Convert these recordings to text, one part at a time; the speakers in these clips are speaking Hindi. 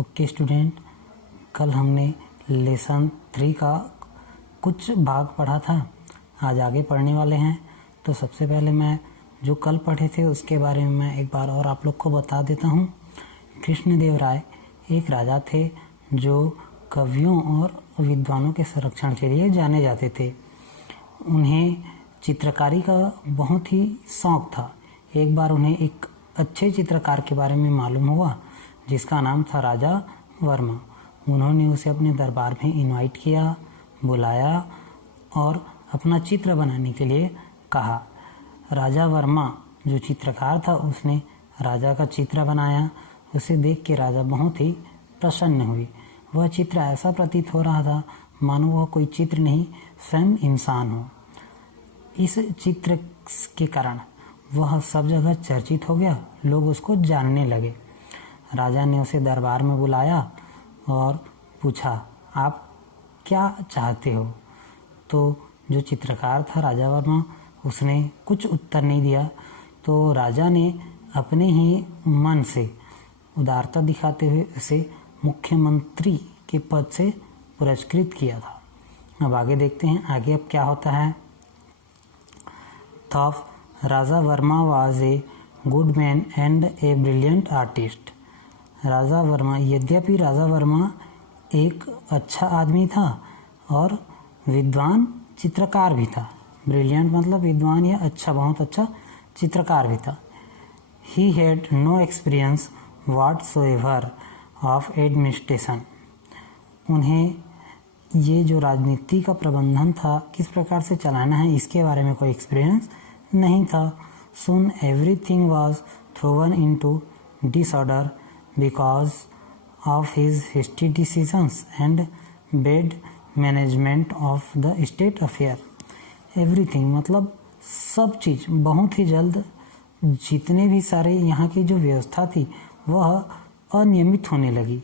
ओके स्टूडेंट, कल हमने लेसन 3 का कुछ भाग पढ़ा था। आज आगे पढ़ने वाले हैं। तो सबसे पहले मैं जो कल पढ़े थे उसके बारे में मैं एक बार और आप लोग को बता देता हूँ। कृष्णदेव राय एक राजा थे जो कवियों और विद्वानों के संरक्षण के लिए जाने जाते थे। उन्हें चित्रकारी का बहुत ही शौक था। एक बार उन्हें एक अच्छे चित्रकार के बारे में मालूम हुआ जिसका नाम था राजा वर्मा। उन्होंने उसे अपने दरबार में इनवाइट किया, बुलाया और अपना चित्र बनाने के लिए कहा। राजा वर्मा जो चित्रकार था उसने राजा का चित्र बनाया। उसे देख के राजा बहुत ही प्रसन्न हुए। वह चित्र ऐसा प्रतीत हो रहा था मानो वह कोई चित्र नहीं स्वयं इंसान हो। इस चित्र के कारण वह सब जगह चर्चित हो गया, लोग उसको जानने लगे। राजा ने उसे दरबार में बुलाया और पूछा, आप क्या चाहते हो? तो जो चित्रकार था राजा वर्मा, उसने कुछ उत्तर नहीं दिया। तो राजा ने अपने ही मन से उदारता दिखाते हुए उसे मुख्यमंत्री के पद से पुरस्कृत किया था। अब आगे देखते हैं आगे अब क्या होता है। Thus, Raja Verma was a good man and a brilliant artist. राजा वर्मा, यद्यपि राजा वर्मा एक अच्छा आदमी था और विद्वान चित्रकार भी था। ब्रिलियंट मतलब विद्वान या अच्छा, बहुत अच्छा चित्रकार भी था। He had no experience whatsoever of administration. उन्हें ये जो राजनीति का प्रबंधन था, किस प्रकार से चलाना है, इसके बारे में कोई एक्सपीरियंस नहीं था। Soon everything was thrown into disorder because of his hasty decisions and bad management of the state affair. Everything मतलब सब चीज़ बहुत ही जल्द, जितने भी सारे यहाँ की जो व्यवस्था थी वह अनियमित होने लगी।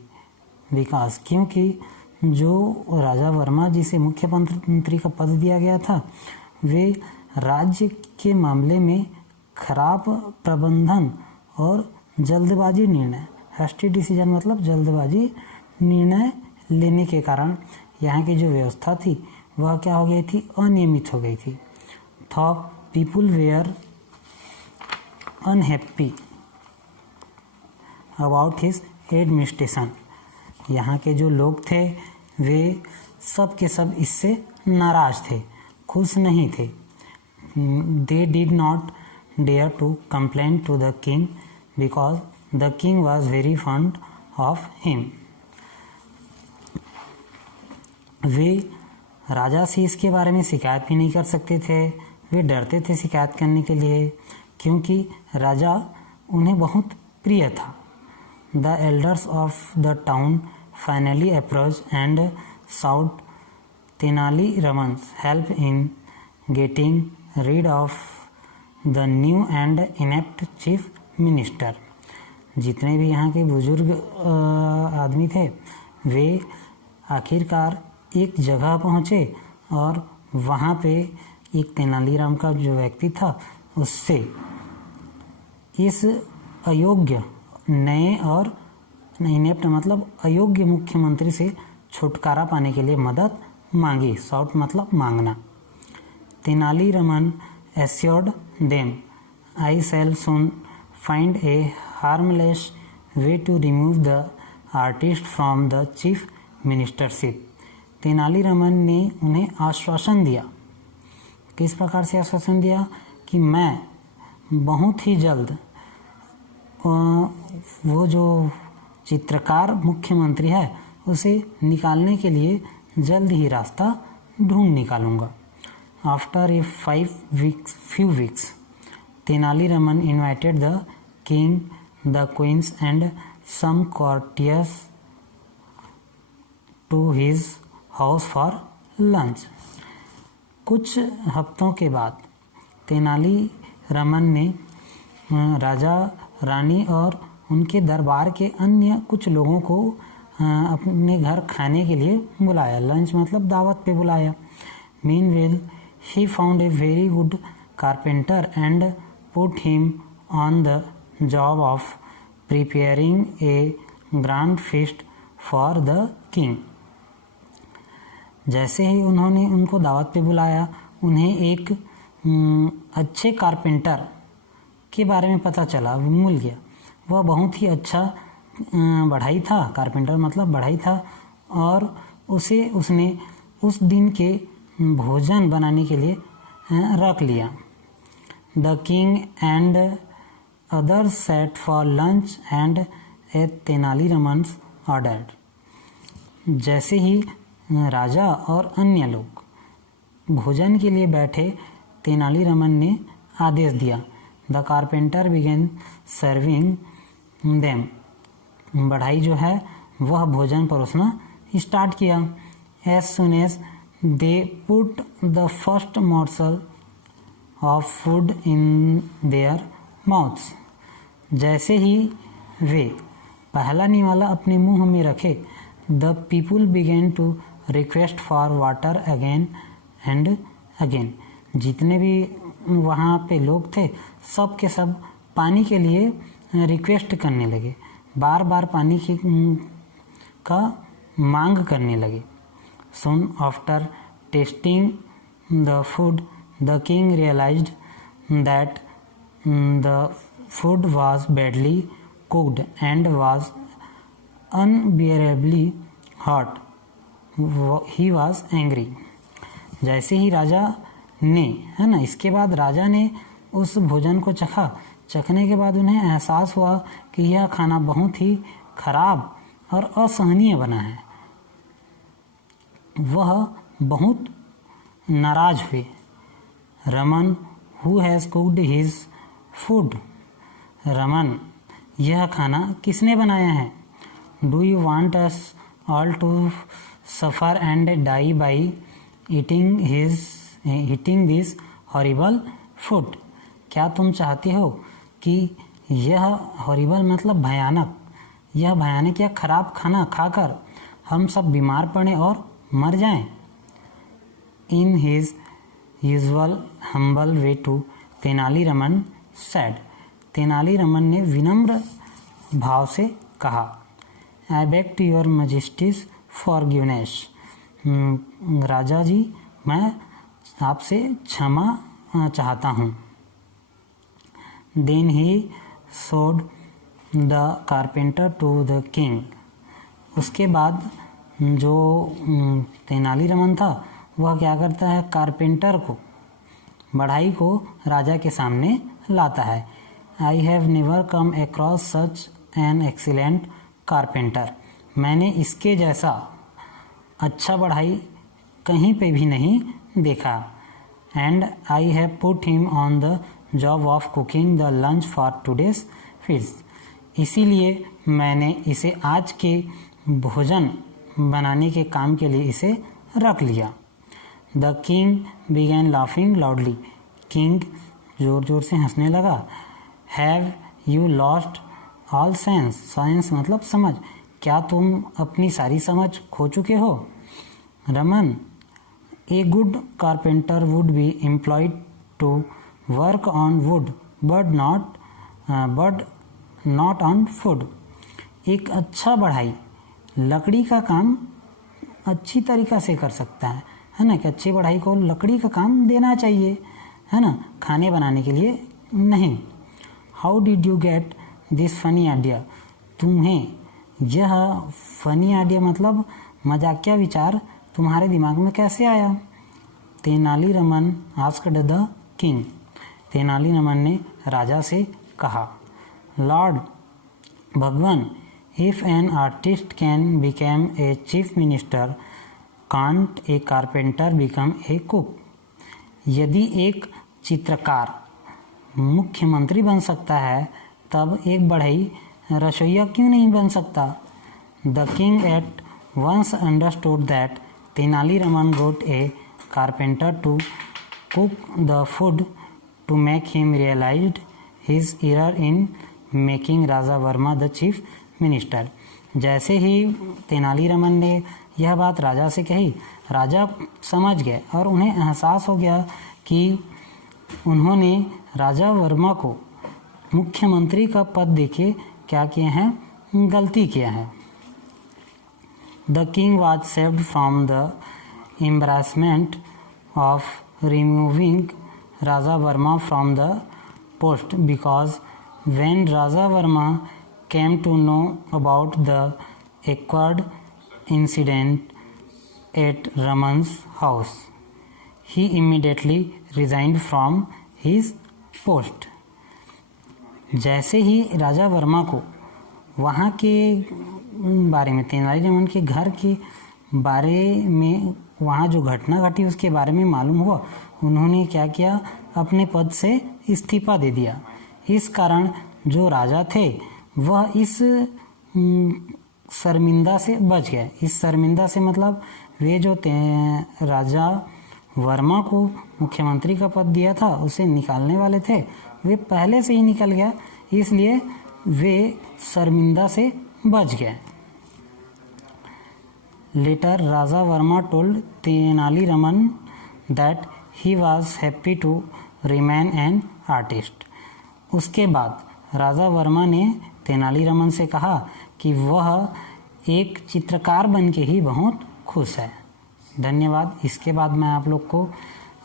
विकास, क्योंकि जो राजा वर्मा जिसे मुख्यमंत्री का पद दिया गया था, वे राज्य के मामले में खराब प्रबंधन और जल्दबाजी निर्णय, हैस्टी डिसीजन मतलब जल्दबाजी निर्णय लेने के कारण यहाँ की जो व्यवस्था थी वह क्या हो गई थी, अनियमित हो गई थी। तो people were unhappy about his administration. यहाँ के जो लोग थे वे सब के सब इससे नाराज थे, खुश नहीं थे। They did not dare to complain to the king because the king was very fond of him. वे राजा से इसके बारे में शिकायत भी नहीं कर सकते थे। वे डरते थे शिकायत करने के लिए क्योंकि राजा उन्हें बहुत प्रिय था। The elders of the town finally approached and sought Tenali Raman's help in getting rid of the new and inept chief minister. जितने भी यहाँ के बुजुर्ग आदमी थे वे आखिरकार एक जगह पहुँचे और वहाँ पे एक तेनालीराम का जो व्यक्ति था उससे इस अयोग्य नए और इनेप्ट मतलब अयोग्य मुख्यमंत्री से छुटकारा पाने के लिए मदद मांगी। सॉर्ट मतलब मांगना। Tenali Raman assured them, I shall soon find a harmless way to remove the artist from the chief ministership. Tenali Raman ने उन्हें आश्वासन दिया। किस प्रकार से आश्वासन दिया कि मैं बहुत ही जल्द वो जो चित्रकार मुख्यमंत्री है उसे निकालने के लिए जल्द ही रास्ता ढूंढ निकालूंगा। After a few weeks, Tenali Raman invited the king, the queens, and some courtiers to his house for lunch. कुछ हफ्तों के बाद तेनाली रमन ने राजा, रानी और उनके दरबार के अन्य कुछ लोगों को अपने घर खाने के लिए बुलाया। लंच मतलब दावत पे बुलाया। Meanwhile, he found a very good carpenter and put him on the job of preparing a grand feast for the king. जैसे ही उन्होंने उनको दावत पे बुलाया, उन्हें एक अच्छे कारपेंटर के बारे में पता चला, मिल गया। वह बहुत ही अच्छा बढ़ाई था, कारपेंटर मतलब बढ़ाई था, और उसने उस दिन के भोजन बनाने के लिए रख लिया। The king and others set for lunch and ate Tenaliraman's ordered. जैसे ही राजा और अन्य लोग भोजन के लिए बैठे, तेनालीरामन ने आदेश दिया। The carpenter began serving them. बढ़ाई जो है वह भोजन परोसना स्टार्ट किया। As soon as they put the first morsel of food in their mouths. जैसे ही वे पहला निवाला अपने मुंह में रखे, the people began to request for water again and again. जितने भी वहाँ पे लोग थे, सब के सब पानी के लिए रिक्वेस्ट करने लगे, बार बार पानी का मांग करने लगे। Soon after tasting the food, the king realized that the food was badly cooked and was unbearably hot. He was angry. जैसे ही राजा ने, है ना, इसके बाद राजा ने उस भोजन को चखने के बाद उन्हें एहसास हुआ कि यह खाना बहुत ही खराब और असहनीय बना है। वह बहुत नाराज हुए। Raman, who has cooked his food? Raman, यह खाना किसने बनाया है? Do you want us all to suffer and die by eating this horrible food? क्या तुम चाहते हो कि यह हॉरिबल मतलब भयानक, यह भयानक या खराब खाना खाकर हम सब बीमार पड़े और मर जाएं? In his usual humble way too, Tenaliraman said. Tenaliraman ने विनम्र भाव से कहा, I beg to your majesty's forgiveness. राजा जी, मैं आपसे क्षमा चाहता हूँ। Then he said the carpenter to the king. उसके बाद जो तेनालीरामन था वह क्या करता है, कारपेंटर को, बढ़ाई को राजा के सामने लाता है। I have never come across such an excellent carpenter. मैंने इसके जैसा अच्छा बढ़ाई कहीं पे भी नहीं देखा। And I have put him on the job of cooking the lunch for today's feast. इसीलिए मैंने इसे आज के भोजन बनाने के काम के लिए इसे रख लिया। The king began laughing loudly. King जोर जोर से हंसने लगा। Have you lost all sense? Sense मतलब समझ। क्या तुम अपनी सारी समझ खो चुके हो? Raman, a good carpenter would be employed to work on wood but not on food. एक अच्छा बढ़ाई लकड़ी का काम अच्छी तरीका से कर सकता है ना, कि अच्छी बढ़ाई को लकड़ी का काम देना चाहिए, है ना, खाने बनाने के लिए नहीं। How did you get this funny idea? तुम्हें यह फनी आइडिया मतलब मजाकिया विचार तुम्हारे दिमाग में कैसे आया? Tenali Raman asked the king. Tenali Raman ने राजा से कहा, लॉर्ड भगवान, if an artist can become a chief minister, can't A carpenter become a cook? यदि एक चित्रकार मुख्यमंत्री बन सकता है, तब एक बढ़ई रसोइया क्यों नहीं बन सकता? The king at once understood that Tenaliraman got a carpenter to cook the food to make him realised his error in making Raja Varma the chief minister. जैसे ही तेनालीरामन ने यह बात राजा से कही, राजा समझ गए और उन्हें एहसास हो गया कि उन्होंने राजा वर्मा को मुख्यमंत्री का पद देके क्या किए हैं, गलती किया है। The king was saved from the embarrassment of removing Raja Varma from the post, because when Raja Varma came to know about the awkward incident at Raman's house, he immediately resigned from his post. जैसे ही राजा वर्मा को वहाँ के बारे में, तेनालीरामन के घर के बारे में, वहाँ जो घटना घटी उसके बारे में मालूम हुआ, उन्होंने क्या किया, अपने पद से इस्तीफा दे दिया। इस कारण जो राजा थे वह इस शर्मिंदा से बच गए। इस शर्मिंदा से मतलब वे जो राजा वर्मा को मुख्यमंत्री का पद दिया था उसे निकालने वाले थे, वे पहले से ही निकल गया, इसलिए वे शर्मिंदा से बच गए। Later Raja Varma told Tenaliraman that he was happy to remain an artist. उसके बाद राजा वर्मा ने तेनालीरामन से कहा कि वह एक चित्रकार बन के ही बहुत खुश है। धन्यवाद। इसके बाद मैं आप लोग को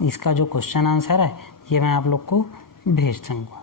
इसका जो क्वेश्चन आंसर है ये मैं आप लोग को भेज दूँगा।